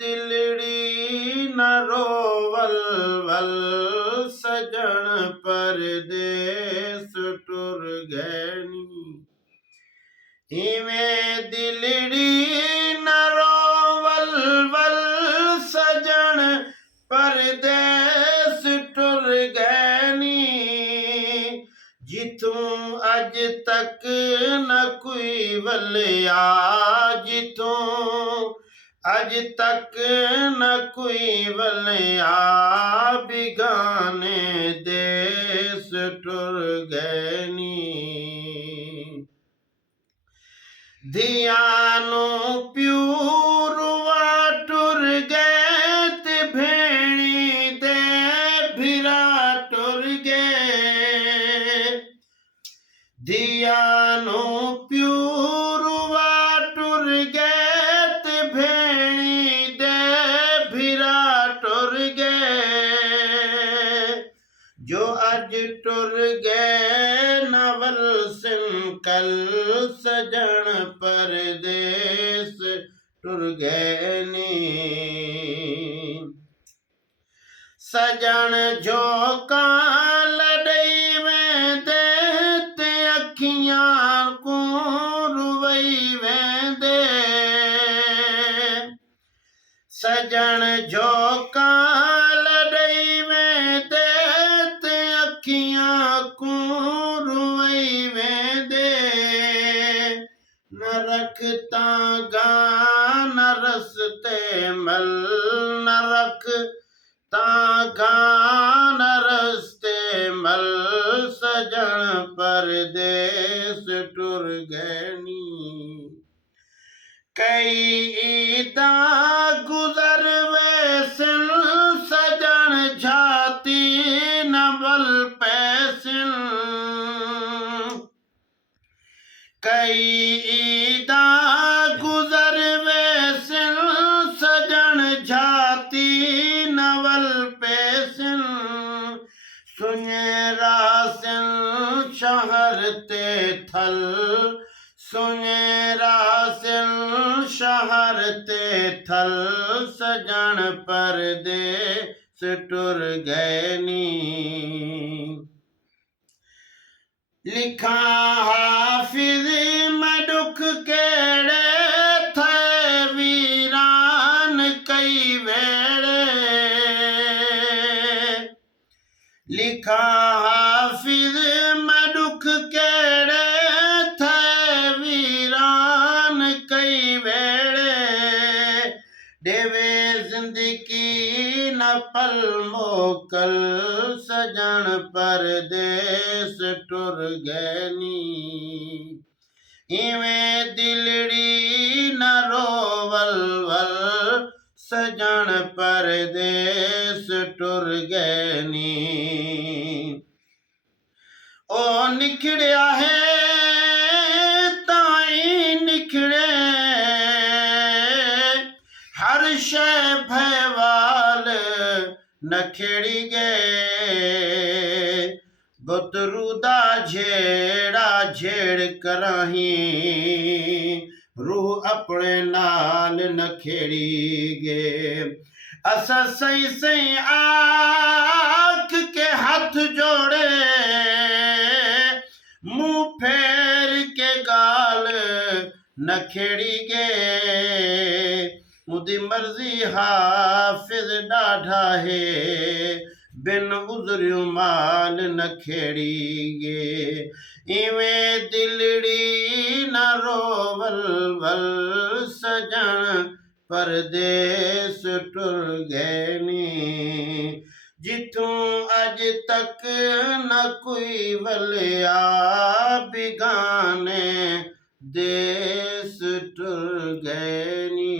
दिलड़ी न रोवल वल सजन परदेस टुर गैनी इवें दिलड़ी न रोवल वल सजन परदेस टुर गैनी जिथों अज तक न कोई वलिया जिथों अज तक न कोई वलिया बिगाने देश टुर गैनी धियानो प्यूरुआ टुर गए ते भेणी दे भिरा टुर गए धियानो प्यूरुआ टुर गए ते भेणी दे भिरा टुर गए जो अज टुर गए नवल सिंकल सजन परदेस टुर गए नी सजन जो कां लड़ई वेंदे ते अखियां को रुवई वेंदे सजन जो कां लड़ई वेंदे ते अखियां को रुवई वेंदे न रखता गा न रसते मल न रखता गा न रस्ते मल सजन परदेस टुर गैनी कई ईदा गुजर वैसिन सजन झाती न बल पैसिन कई ईदा गुजर वैसिन सजन झाती नवल पैसिन सुनेरा सिन शहर ते थल सुनेरा सिन शहर ते थल सजन परदेस टुर गैनी लिखा हाफिज मैं दुख केड़े थे वीरान कई वेड़े लिखा हाफिज मैं दुख केड़े थे वीरान कई वेड़े देवे जिंदगी न पल मोकल सजन परदेस टुर गैनी इवें दिलड़ी न रोवल वल सजन परदेस टुर गैनी ओ निखड़िया है ताई निखड़े हर शय भयवाल नखेड़ी गए बुतरूदा झेड़ा झेड़ कराही रूह अपने नाल नखेड़ी गे असा सही सही आख के हाथ जोड़े मुंह फेर के गाल नखेड़ी गे मुदी मर्जी हाफिज डाढ़ा है बिन उजरियो माल नखेड़ी गे इवें दिलड़ी न रोवल वल सजन परदेस टुर गैनी जिथों अज तक न कोई वलिया बिगाने देस टुर गैनी।